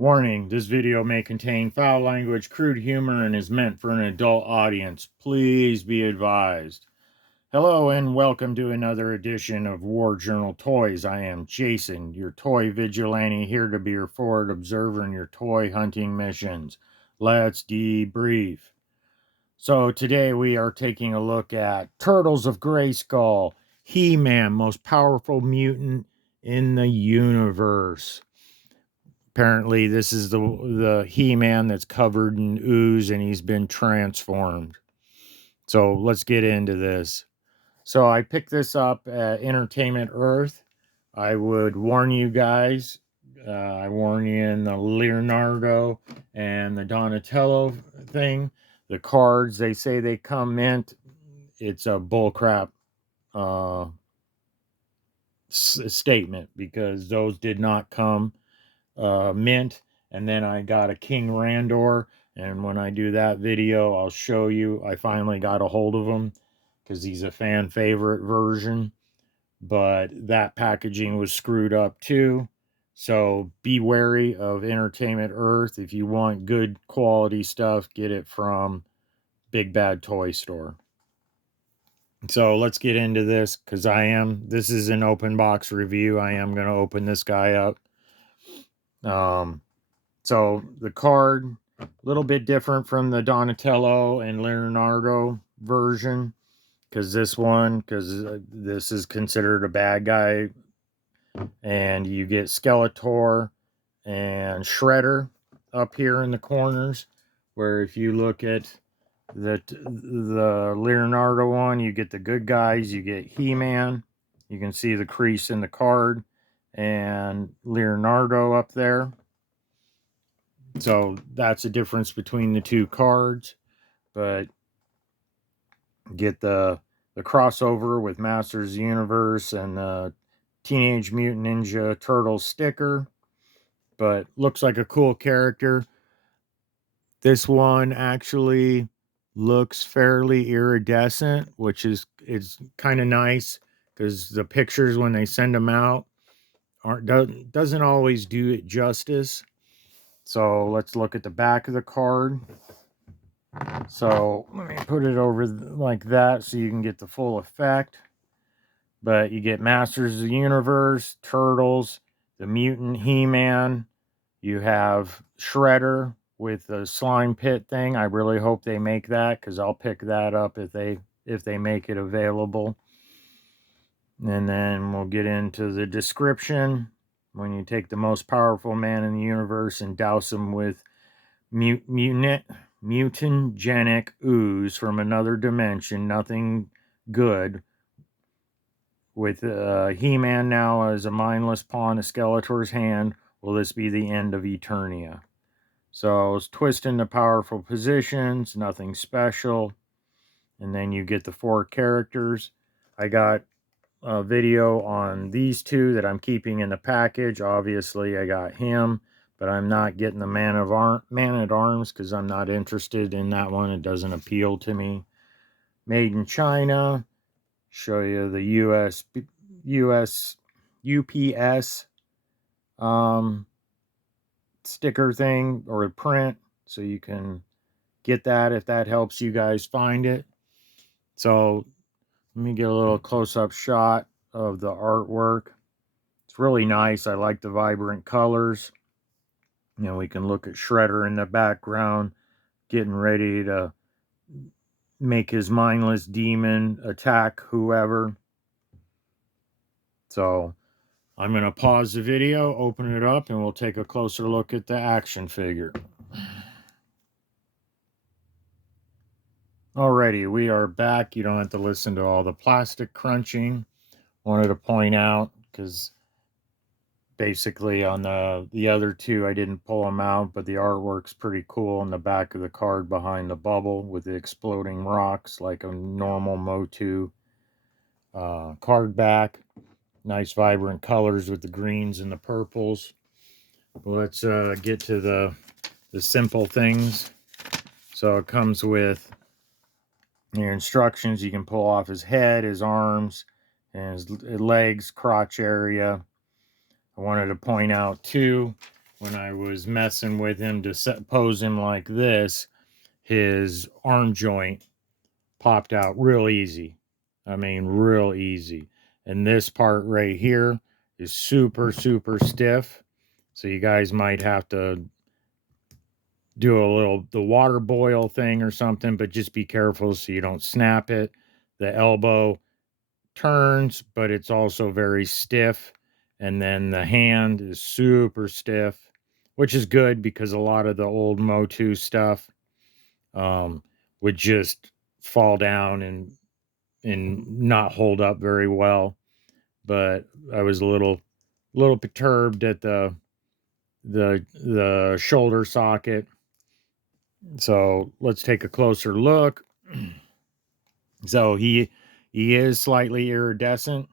Warning, this video may contain foul language, crude humor, and is meant for an adult audience. Please be advised. Hello and welcome to another edition of War Journal Toys. I am Jason, your toy vigilante, here to be your forward observer in your toy hunting missions. Let's debrief. So today we are taking a look at Turtles of Grayskull, He-Man, most powerful mutant in the universe. Apparently, this is the He-Man that's covered in ooze and he's been transformed. So let's get into this. So I picked this up at Entertainment Earth. I would warn you guys. I warn you in the Leonardo and the Donatello thing. The cards, they say they come mint. It's a bullcrap statement because those did not come mint. And then I got a King Randor, and when I do that video I'll show you I finally got a hold of him because he's a fan favorite version, but that packaging was screwed up too. So be wary of Entertainment Earth. If you want good quality stuff, get it from Big Bad Toy Store. So let's get into this because this is an open box review. I am going to open this guy up. So the card, a little bit different from the Donatello and Leonardo version, because this is considered a bad guy, and you get Skeletor and Shredder up here in the corners, where if you look at the Leonardo one, you get the good guys, you get He-Man, you can see the crease in the card, and Leonardo up there. So that's a difference between the two cards, but get the crossover with Masters of the Universe and the Teenage Mutant Ninja Turtles sticker, but looks like a cool character. This one actually looks fairly iridescent, which is kind of nice because the pictures when they send them out doesn't always do it justice. So let's look at the back of the card. So let me put it over like that so you can get the full effect. But you get Masters of the Universe, Turtles, the Mutant He-Man. You have Shredder with the slime pit thing. I really hope they make that because I'll pick that up if they make it available. And then we'll get into the description. When you take the most powerful man in the universe and douse him with mutagenic ooze from another dimension, nothing good. With He-Man now as a mindless pawn of Skeletor's hand, will this be the end of Eternia? So it's twisting the powerful positions, nothing special. And then you get the four characters. I got a video on these two that I'm keeping in the package. Obviously, I got him, but I'm not getting the Man at Arms because I'm not interested in that one. It doesn't appeal to me. Made in China. Show you the US UPS sticker thing or a print, so you can get that if that helps you guys find it. So let me get a little close-up shot of the artwork. It's really nice. I like the vibrant colors. You know, we can look at Shredder in the background getting ready to make his mindless demon attack whoever. So I'm going to pause the video, open it up, and we'll take a closer look at the action figure. Alrighty, we are back. You don't have to listen to all the plastic crunching. Wanted to point out, because basically on the other two, I didn't pull them out, but the artwork's pretty cool on the back of the card behind the bubble with the exploding rocks like a normal Motu card back. Nice vibrant colors with the greens and the purples. Let's get to the simple things. So it comes with your instructions. You can pull off his head, his arms, and his legs, crotch area. I wanted to point out too, when I was messing with him to pose him like this, his arm joint popped out real easy. I mean, real easy. And this part right here is super, super stiff. So you guys might have to do the water boil thing or something, but just be careful so you don't snap it. The elbow turns, but it's also very stiff. And then the hand is super stiff, which is good because a lot of the old Motu stuff um, would just fall down and not hold up very well. But I was a little perturbed at the shoulder socket. So let's take a closer look. So he is slightly iridescent.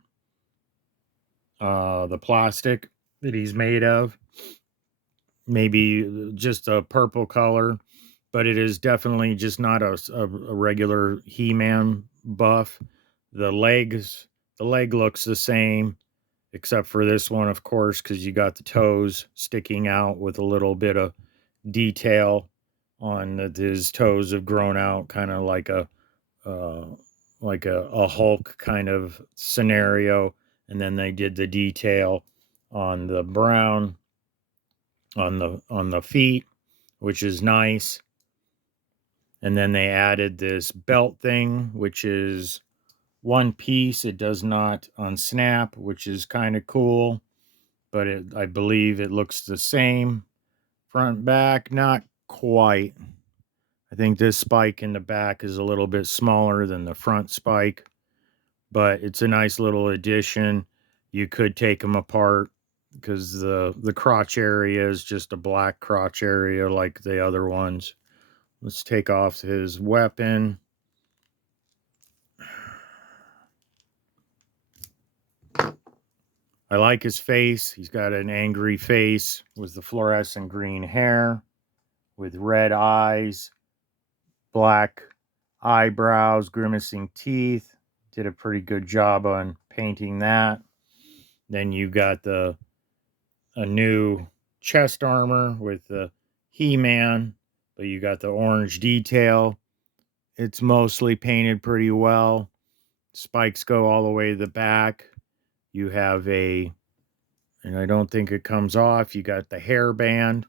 The plastic that he's made of, maybe just a purple color, but it is definitely just not a regular He-Man buff. The leg looks the same, except for this one, of course, because you got the toes sticking out with a little bit of detail on his toes have grown out, kind of uh, like a Hulk kind of scenario. And then they did the detail on the brown on the feet, which is nice. And then they added this belt thing, which is one piece. It does not unsnap, which is kind of cool. But I believe it looks the same front back, not quite. I think this spike in the back is a little bit smaller than the front spike, but it's a nice little addition. You could take them apart because the crotch area is just a black crotch area like the other ones. Let's take off his weapon. I like his face. He's got an angry face with the fluorescent green hair, with red eyes, black eyebrows, grimacing teeth. Did a pretty good job on painting that. Then you got a new chest armor with the He-Man, but you got the orange detail. It's mostly painted pretty well. Spikes go all the way to the back. You have and I don't think it comes off. You got the hairband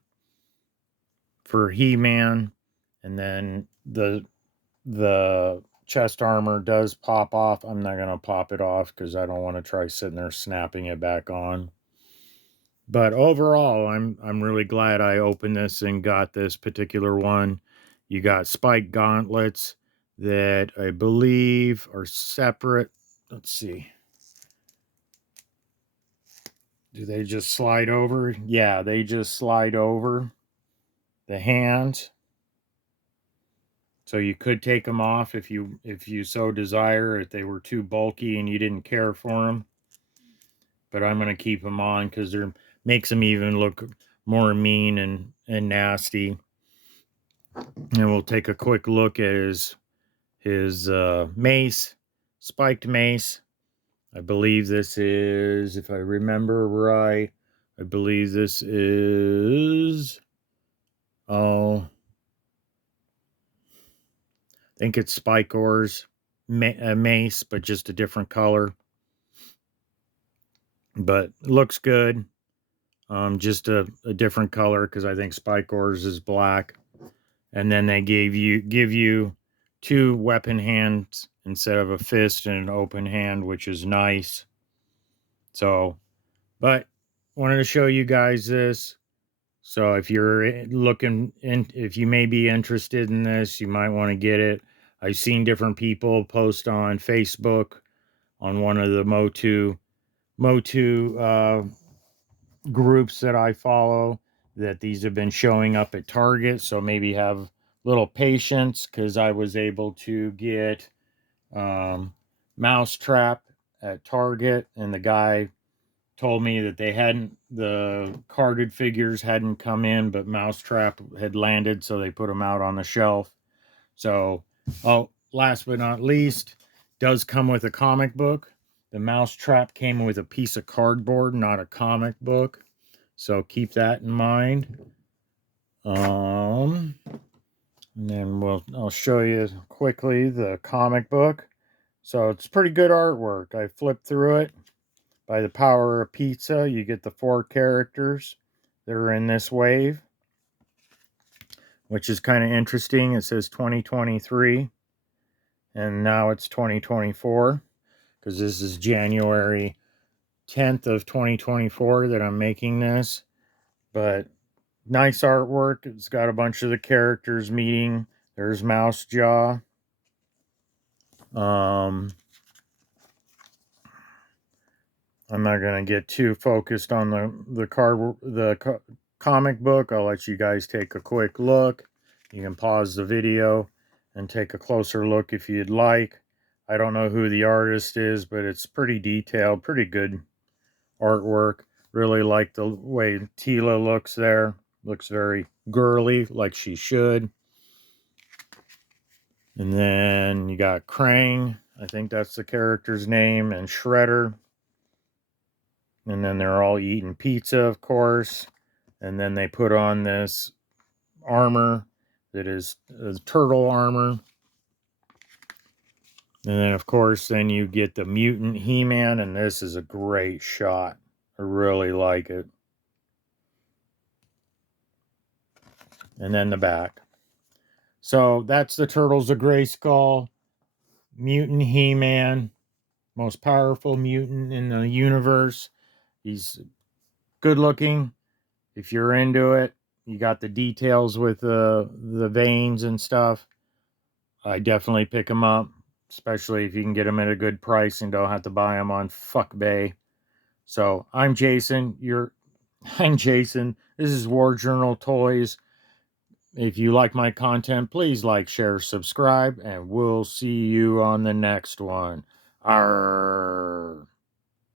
for He-Man, and then the chest armor does pop off. I'm not gonna pop it off because I don't want to try sitting there snapping it back on. But overall, I'm really glad I opened this and got this particular one. You got spike gauntlets that I believe are separate. Let's see. Do they just slide over? Yeah, they just slide over the hand. So you could take them off if you so desire, if they were too bulky and you didn't care for them. But I'm going to keep them on because they're makes them even look more mean and nasty. And we'll take a quick look at his mace, spiked mace. I believe this is, if I remember right, I believe this is, I think it's Spike Ore's mace, but just a different color. But looks good. Just a different color because I think Spike Ore's is black. And then they give you two weapon hands instead of a fist and an open hand, which is nice. So, but wanted to show you guys this. So if you're looking in, if you may be interested in this, you might want to get it. I've seen different people post on Facebook on one of the Motu groups that I follow that these have been showing up at Target. So maybe have little patience because I was able to get Mousetrap at Target, and the guy told me that the carded figures hadn't come in, but Mousetrap had landed, so they put them out on the shelf. So, last but not least, does come with a comic book. The Mousetrap came with a piece of cardboard, not a comic book. So keep that in mind. And then I'll show you quickly the comic book. So it's pretty good artwork. I flipped through it. By the power of pizza, you get the 4 characters that are in this wave, which is kind of interesting. It says 2023, and now it's 2024, because this is January 10th of 2024 that I'm making this. But nice artwork. It's got a bunch of the characters meeting. There's Mouse Jaw. I'm not going to get too focused on the comic book. I'll let you guys take a quick look. You can pause the video and take a closer look if you'd like. I don't know who the artist is, but it's pretty detailed, pretty good artwork. Really like the way Tila looks there. Looks very girly, like she should. And then you got Krang. I think that's the character's name. And Shredder. And then they're all eating pizza, of course. And then they put on this armor that is turtle armor. And then, of course, then you get the Mutant He-Man. And this is a great shot. I really like it. And then the back. So that's the Turtles of Grayskull. Mutant He-Man. Most powerful mutant in the universe. He's good looking. If you're into it, you got the details with the veins and stuff. I definitely pick them up, especially if you can get them at a good price and don't have to buy them on FuckBay. So I'm Jason. I'm Jason. This is War Journal Toys. If you like my content, please like, share, subscribe, and we'll see you on the next one. Arr.